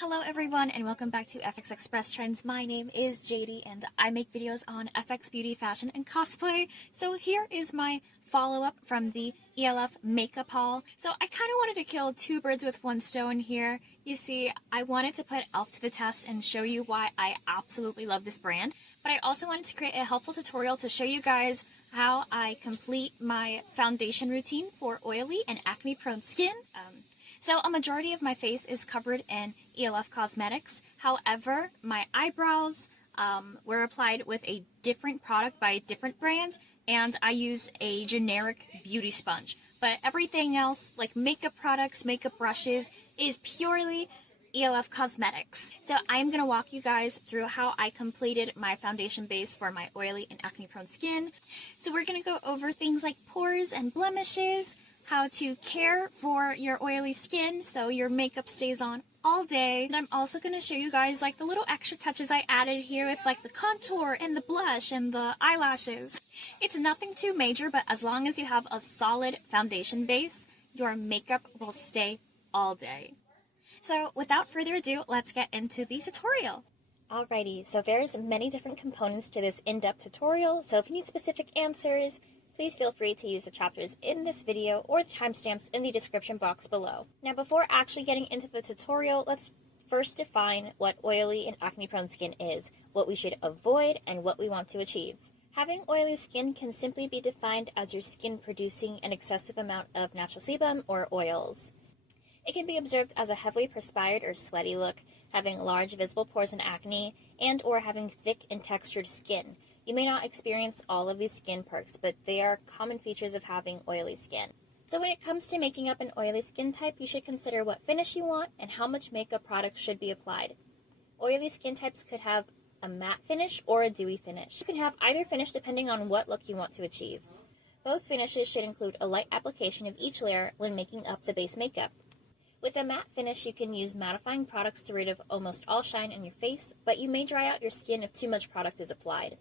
Hello everyone and welcome back to FX Express Trends. My name is Jadie and I make videos on FX Beauty, Fashion, and Cosplay. So here is my follow-up from the E.L.F makeup haul. So I kind of wanted to kill two birds with one stone here. You see, I wanted to put e.l.f. to the test and show you why I absolutely love this brand. But I also wanted to create a helpful tutorial to show you guys how I complete my foundation routine for oily and acne-prone skin. So a majority of my face is covered in E.L.F. Cosmetics. However, my eyebrows were applied with a different product by a different brand, and I used a generic beauty sponge. But everything else, like makeup products, makeup brushes, is purely E.L.F. Cosmetics. So I'm going to walk you guys through how I completed my foundation base for my oily and acne-prone skin. So we're going to go over things like pores and blemishes, how to care for your oily skin so your makeup stays on all day. And I'm also going to show you guys like the little extra touches I added here with like the contour and the blush and the eyelashes. It's nothing too major, but as long as you have a solid foundation base, your makeup will stay all day. So without further ado, let's get into the tutorial. Alrighty, so there's many different components to this in-depth tutorial, so if you need specific answers, please feel free to use the chapters in this video or the timestamps in the description box below. Now before actually getting into the tutorial, let's first define what oily and acne-prone skin is, what we should avoid, and what we want to achieve. Having oily skin can simply be defined as your skin producing an excessive amount of natural sebum or oils. It can be observed as a heavily perspired or sweaty look, having large visible pores and acne, and or having thick and textured skin. You may not experience all of these skin perks, but they are common features of having oily skin. So when it comes to making up an oily skin type, you should consider what finish you want and how much makeup product should be applied. Oily skin types could have a matte finish or a dewy finish. You can have either finish depending on what look you want to achieve. Both finishes should include a light application of each layer when making up the base makeup. With a matte finish, you can use mattifying products to rid of almost all shine in your face, but you may dry out your skin if too much product is applied.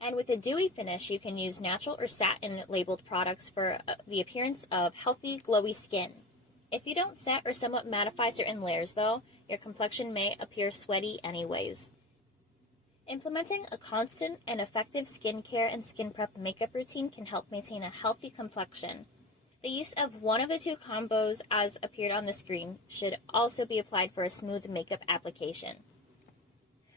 And with a dewy finish, you can use natural or satin labeled products for the appearance of healthy, glowy skin. If you don't set or somewhat mattify certain layers though, your complexion may appear sweaty anyways. Implementing a constant and effective skincare and skin prep makeup routine can help maintain a healthy complexion. The use of one of the two combos as appeared on the screen should also be applied for a smooth makeup application.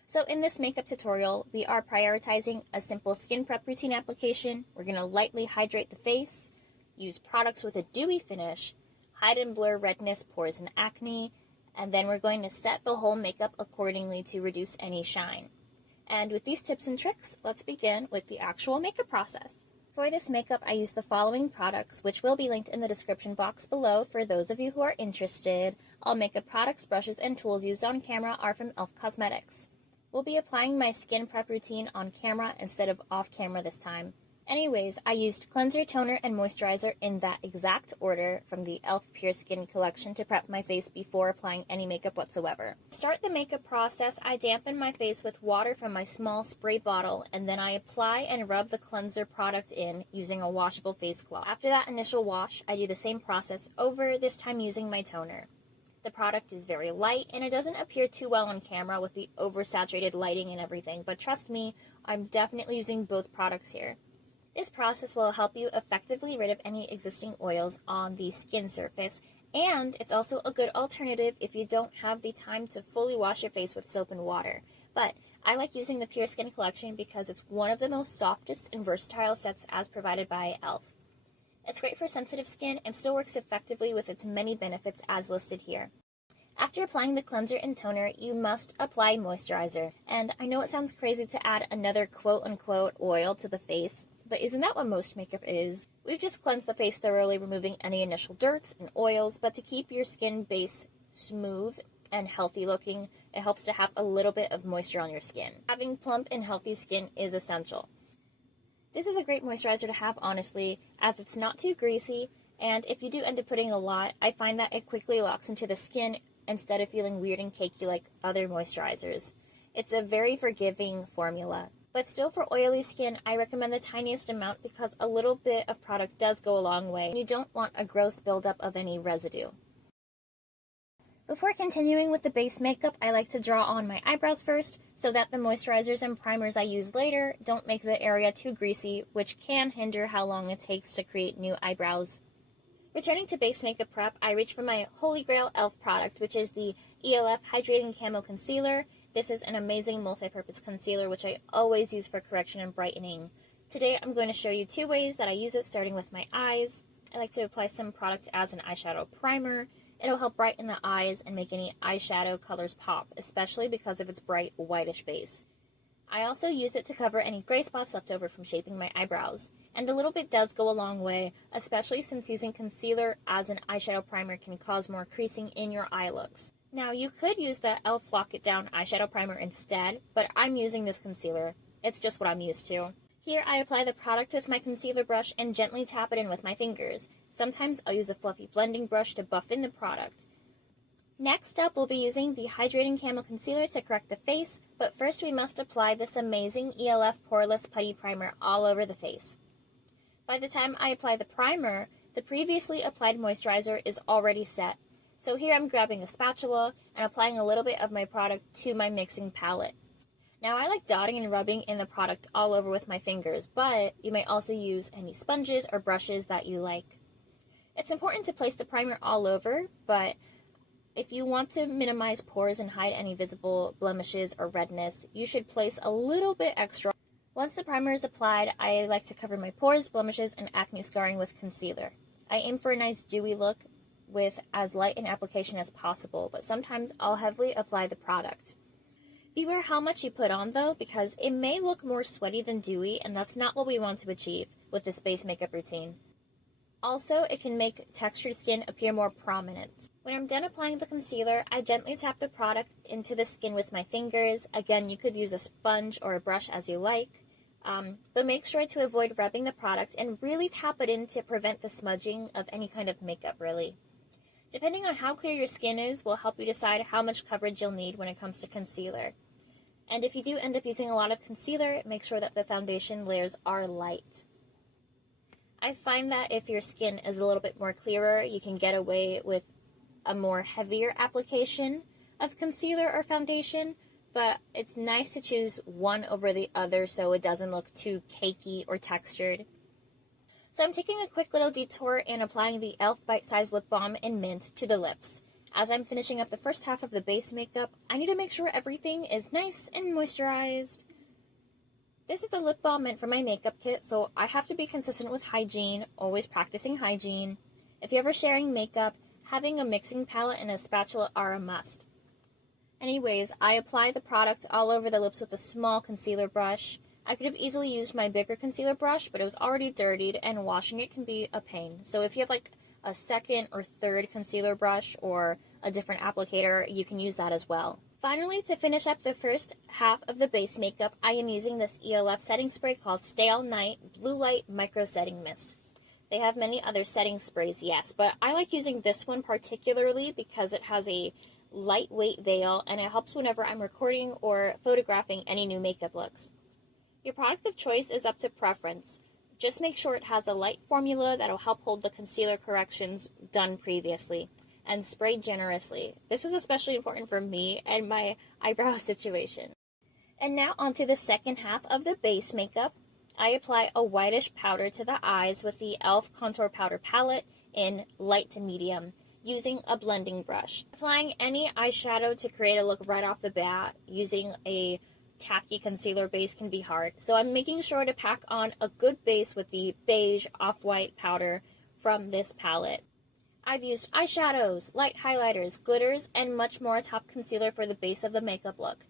So in this makeup tutorial, we are prioritizing a simple skin prep routine application. We're going to lightly hydrate the face, use products with a dewy finish, hide and blur redness, pores, and acne, and then we're going to set the whole makeup accordingly to reduce any shine. And with these tips and tricks, let's begin with the actual makeup process. For this makeup, I use the following products, which will be linked in the description box below for those of you who are interested. All makeup products, brushes, and tools used on camera are from E.L.F. Cosmetics. We'll be applying my skin prep routine on camera instead of off camera this time. Anyways, I used cleanser, toner, and moisturizer in that exact order from the E.L.F. Pure Skin collection to prep my face before applying any makeup whatsoever. To start the makeup process, I dampen my face with water from my small spray bottle, and then I apply and rub the cleanser product in using a washable face cloth. After that initial wash, I do the same process over, this time using my toner. The product is very light, and it doesn't appear too well on camera with the oversaturated lighting and everything, but trust me, I'm definitely using both products here. This process will help you effectively rid of any existing oils on the skin surface, and it's also a good alternative if you don't have the time to fully wash your face with soap and water. But I like using the Pure Skin collection because it's one of the most softest and versatile sets as provided by E.L.F. It's great for sensitive skin and still works effectively with its many benefits as listed here. After applying the cleanser and toner, you must apply moisturizer. And I know it sounds crazy to add another quote-unquote oil to the face, but isn't that what most makeup is? We've just cleansed the face thoroughly, removing any initial dirt and oils, but to keep your skin base smooth and healthy looking, it helps to have a little bit of moisture on your skin. Having plump and healthy skin is essential. This is a great moisturizer to have, honestly, as it's not too greasy, and if you do end up putting a lot, I find that it quickly locks into the skin instead of feeling weird and cakey like other moisturizers. It's a very forgiving formula. But still, for oily skin, I recommend the tiniest amount because a little bit of product does go a long way, and you don't want a gross buildup of any residue. Before continuing with the base makeup, I like to draw on my eyebrows first so that the moisturizers and primers I use later don't make the area too greasy, which can hinder how long it takes to create new eyebrows. Returning to base makeup prep, I reach for my holy grail e.l.f. product, which is the E.L.F. Hydrating Camo Concealer. This is an amazing multi-purpose concealer, which I always use for correction and brightening. Today, I'm going to show you 2 ways that I use it, starting with my eyes. I like to apply some product as an eyeshadow primer. It'll help brighten the eyes and make any eyeshadow colors pop, especially because of its bright whitish base. I also use it to cover any gray spots left over from shaping my eyebrows. And a little bit does go a long way, especially since using concealer as an eyeshadow primer can cause more creasing in your eye looks. Now, you could use the e.l.f. Lock It Down eyeshadow primer instead, but I'm using this concealer. It's just what I'm used to. Here, I apply the product with my concealer brush and gently tap it in with my fingers. Sometimes I'll use a fluffy blending brush to buff in the product. Next up, we'll be using the Hydrating Camo Concealer to correct the face, but first we must apply this amazing E.L.F. Poreless Putty Primer all over the face. By the time I apply the primer, the previously applied moisturizer is already set. So here I'm grabbing a spatula and applying a little bit of my product to my mixing palette. Now, I like dotting and rubbing in the product all over with my fingers, but you may also use any sponges or brushes that you like. It's important to place the primer all over, but if you want to minimize pores and hide any visible blemishes or redness, you should place a little bit extra. Once the primer is applied, I like to cover my pores, blemishes, and acne scarring with concealer. I aim for a nice dewy look with as light an application as possible, but sometimes I'll heavily apply the product. Beware how much you put on though, because it may look more sweaty than dewy, and that's not what we want to achieve with this base makeup routine. Also, it can make textured skin appear more prominent. When I'm done applying the concealer, I gently tap the product into the skin with my fingers. Again, you could use a sponge or a brush as you like, but make sure to avoid rubbing the product and really tap it in to prevent the smudging of any kind of makeup, really. Depending on how clear your skin is will help you decide how much coverage you'll need when it comes to concealer. And if you do end up using a lot of concealer, make sure that the foundation layers are light. I find that if your skin is a little bit more clearer, you can get away with a more heavier application of concealer or foundation, but it's nice to choose one over the other so it doesn't look too cakey or textured. So I'm taking a quick little detour and applying the e.l.f. Bite Size Lip Balm in Mint to the lips. As I'm finishing up the first half of the base makeup, I need to make sure everything is nice and moisturized. This is the lip balm meant for my makeup kit, so I have to be consistent with hygiene, always practicing hygiene. If you're ever sharing makeup, having a mixing palette and a spatula are a must. Anyways, I apply the product all over the lips with a small concealer brush. I could have easily used my bigger concealer brush, but it was already dirtied, and washing it can be a pain. So if you have like a second or third concealer brush or a different applicator, you can use that as well. Finally, to finish up the first half of the base makeup, I am using this E.L.F. setting spray called Stay All Night Blue Light Micro Setting Mist. They have many other setting sprays, yes, but I like using this one particularly because it has a lightweight veil and it helps whenever I'm recording or photographing any new makeup looks. Your product of choice is up to preference. Just make sure it has a light formula that'll help hold the concealer corrections done previously, and spray generously. This is especially important for me and my eyebrow situation. And now onto the second half of the base makeup. I apply a whitish powder to the eyes with the e.l.f. Contour Powder Palette in light to medium, using a blending brush. Applying any eyeshadow to create a look right off the bat using a tacky concealer base can be hard, so I'm making sure to pack on a good base with the beige off-white powder from this palette. I've used eyeshadows, light highlighters, glitters, and much more top concealer for the base of the makeup look.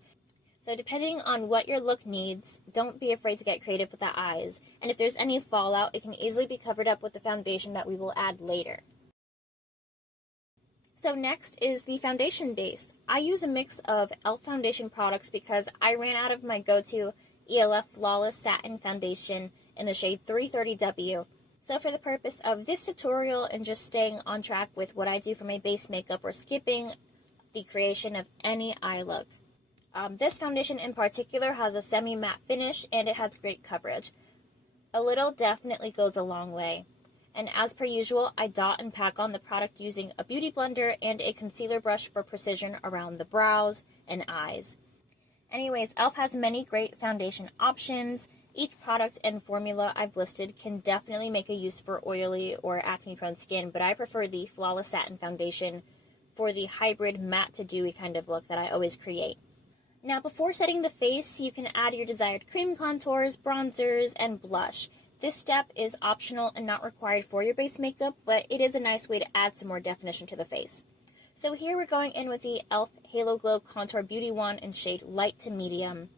So depending on what your look needs, don't be afraid to get creative with the eyes, and if there's any fallout, it can easily be covered up with the foundation that we will add later. So next is the foundation base. I use a mix of e.l.f. foundation products because I ran out of my go-to E.L.F. Flawless Satin Foundation in the shade 330W. So for the purpose of this tutorial and just staying on track with what I do for my base makeup, we're skipping the creation of any eye look. This foundation in particular has a semi-matte finish and it has great coverage. A little definitely goes a long way. And as per usual, I dot and pack on the product using a beauty blender and a concealer brush for precision around the brows and eyes. Anyways, e.l.f. has many great foundation options. Each product and formula I've listed can definitely make a use for oily or acne-prone skin, but I prefer the Flawless Satin Foundation for the hybrid matte to dewy kind of look that I always create. Now, before setting the face, you can add your desired cream contours, bronzers, and blush. This step is optional and not required for your base makeup, but it is a nice way to add some more definition to the face. So here we're going in with the e.l.f. Halo Glow Contour Beauty Wand in shade light to medium.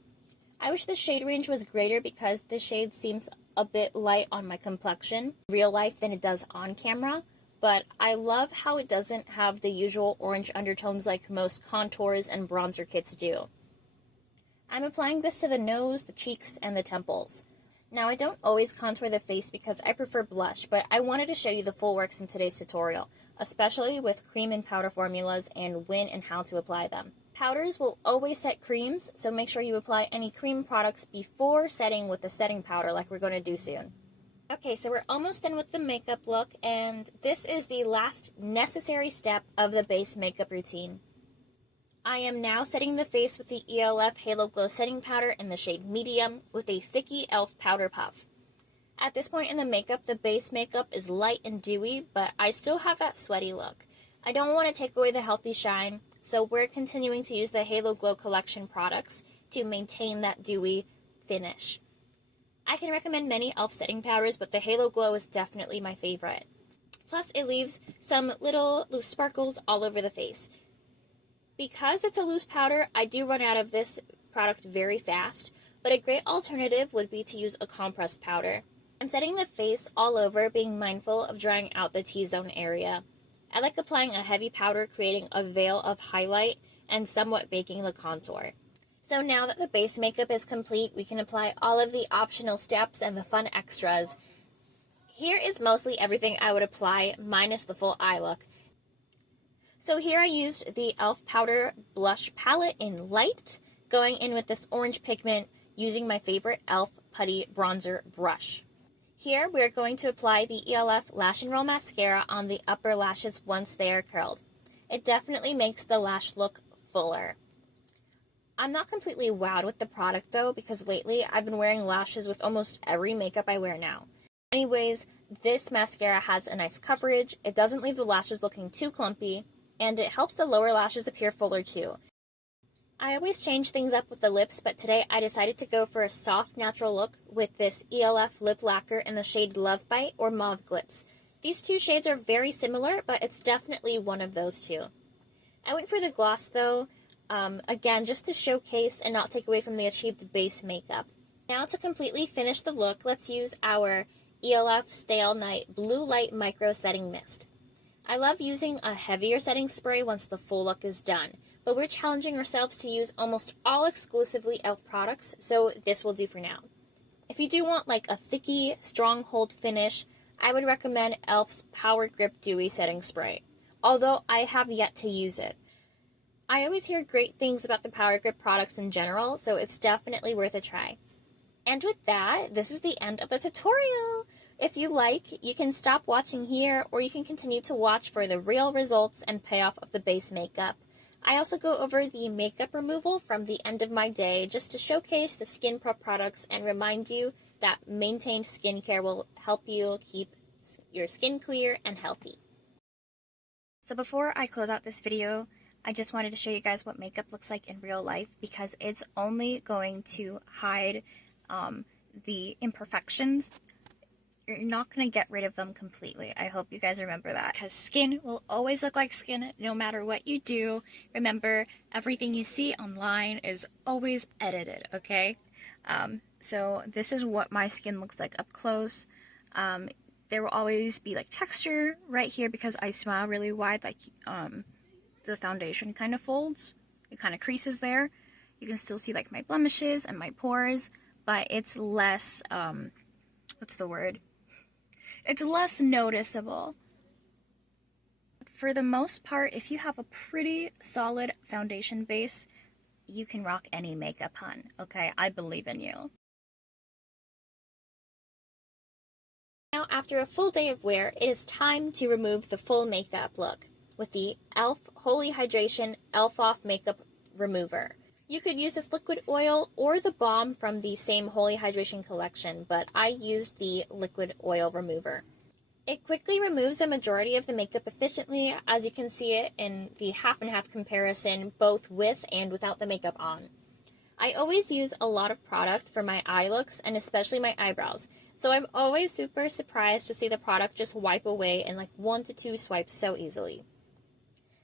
I wish the shade range was greater because the shade seems a bit light on my complexion, real life, than it does on camera, but I love how it doesn't have the usual orange undertones like most contours and bronzer kits do. I'm applying this to the nose, the cheeks, and the temples. Now, I don't always contour the face because I prefer blush, but I wanted to show you the full works in today's tutorial, especially with cream and powder formulas and when and how to apply them. Powders will always set creams, so make sure you apply any cream products before setting with the setting powder like we're going to do soon. Okay, so we're almost done with the makeup look, and this is the last necessary step of the base makeup routine. I am now setting the face with the E.L.F. Halo Glow Setting Powder in the shade Medium with a thicky e.l.f. powder puff. At this point in the makeup, the base makeup is light and dewy, but I still have that sweaty look. I don't want to take away the healthy shine, so we're continuing to use the Halo Glow Collection products to maintain that dewy finish. I can recommend many e.l.f. setting powders, but the Halo Glow is definitely my favorite. Plus, it leaves some little loose sparkles all over the face. Because it's a loose powder, I do run out of this product very fast, but a great alternative would be to use a compressed powder. I'm setting the face all over, being mindful of drying out the T-zone area. I like applying a heavy powder, creating a veil of highlight and somewhat baking the contour. So now that the base makeup is complete, we can apply all of the optional steps and the fun extras. Here is mostly everything I would apply, minus the full eye look. So here I used the e.l.f. Powder Blush Palette in Light, going in with this orange pigment using my favorite e.l.f. Putty Bronzer Brush. Here we're going to apply the E.L.F. Lash and Roll Mascara on the upper lashes once they are curled. It definitely makes the lash look fuller. I'm not completely wowed with the product though, because lately I've been wearing lashes with almost every makeup I wear now. Anyways, this mascara has a nice coverage, it doesn't leave the lashes looking too clumpy, and it helps the lower lashes appear fuller too. I always change things up with the lips, but today I decided to go for a soft, natural look with this E.L.F. lip lacquer in the shade Love Bite or Mauve Glitz. These two shades are very similar, but it's definitely one of those two. I went for the gloss though, again, just to showcase and not take away from the achieved base makeup. Now to completely finish the look, let's use our E.L.F. Stay All Night Blue Light Micro Setting Mist. I love using a heavier setting spray once the full look is done, but we're challenging ourselves to use almost all exclusively e.l.f. products, so this will do for now. If you do want like a thicky, strong hold finish, I would recommend e.l.f.'s Power Grip Dewy Setting Spray, although I have yet to use it. I always hear great things about the Power Grip products in general, so it's definitely worth a try. And with that, this is the end of the tutorial. If you like, you can stop watching here, or you can continue to watch for the real results and payoff of the base makeup. I also go over the makeup removal from the end of my day just to showcase the skin prep products and remind you that maintained skincare will help you keep your skin clear and healthy. So before I close out this video, I just wanted to show you guys what makeup looks like in real life, because it's only going to hide the imperfections. You're not going to get rid of them completely. I hope you guys remember that, because skin will always look like skin no matter what you do. Remember, everything you see online is always edited, okay? So this is what my skin looks like up close. There will always be like texture right here because I smile really wide, like the foundation kind of folds. It kind of creases there. You can still see like my blemishes and my pores, but it's less, what's the word? It's less noticeable. For the most part, if you have a pretty solid foundation base, you can rock any makeup, hun. Okay, I believe in you. Now, after a full day of wear, it is time to remove the full makeup look with the E.L.F. Holy Hydration E.L.F. Makeup Remover. You could use this liquid oil or the balm from the same Holy Hydration collection, but I used the liquid oil remover. It quickly removes a majority of the makeup efficiently, as you can see it in the half and half comparison, both with and without the makeup on. I always use a lot of product for my eye looks and especially my eyebrows, so I'm always super surprised to see the product just wipe away in like 1 to 2 swipes so easily.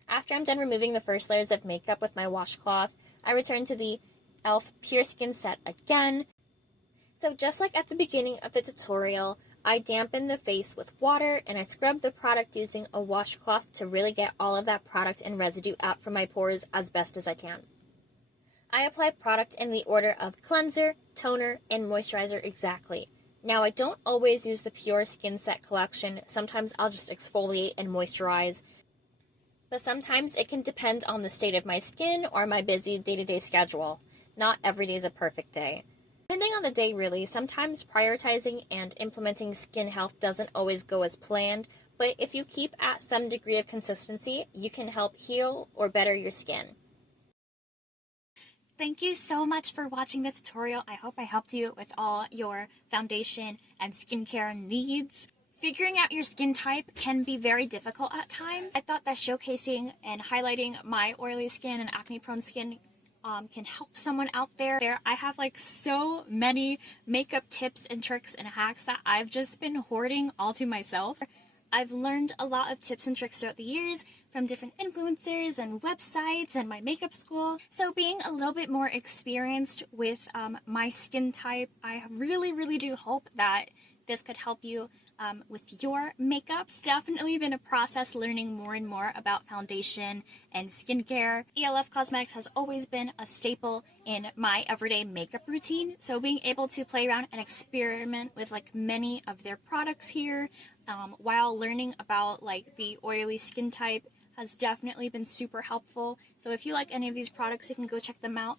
After I'm done removing the first layers of makeup with my washcloth, I return to the E.L.F. Pure Skin Set again. So just like at the beginning of the tutorial, I dampen the face with water and I scrub the product using a washcloth to really get all of that product and residue out from my pores as best as I can. I apply product in the order of cleanser, toner, and moisturizer exactly. Now, I don't always use the Pure Skin Set collection. Sometimes I'll just exfoliate and moisturize. But sometimes it can depend on the state of my skin or my busy day-to-day schedule. Not every day is a perfect day. Depending on the day, really, sometimes prioritizing and implementing skin health doesn't always go as planned, but if you keep at some degree of consistency, you can help heal or better your skin. Thank you so much for watching the tutorial. I hope I helped you with all your foundation and skincare needs. Figuring out your skin type can be very difficult at times. I thought that showcasing and highlighting my oily skin and acne-prone skin can help someone out there. I have like so many makeup tips and tricks and hacks that I've just been hoarding all to myself. I've learned a lot of tips and tricks throughout the years from different influencers and websites and my makeup school. So being a little bit more experienced with my skin type, I really do hope that this could help you with your makeup. It's definitely been a process learning more and more about foundation and skincare. E.L.F. Cosmetics has always been a staple in my everyday makeup routine, so being able to play around and experiment with like many of their products here while learning about like the oily skin type has definitely been super helpful. So if you like any of these products, you can go check them out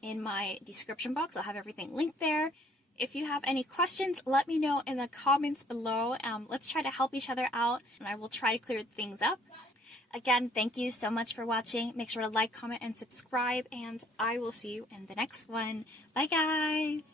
in my description box. I'll have everything linked there. If you have any questions, let me know in the comments below. Let's try to help each other out, and I will try to clear things up. Again, thank you so much for watching. Make sure to like, comment, and subscribe, and I will see you in the next one. Bye, guys!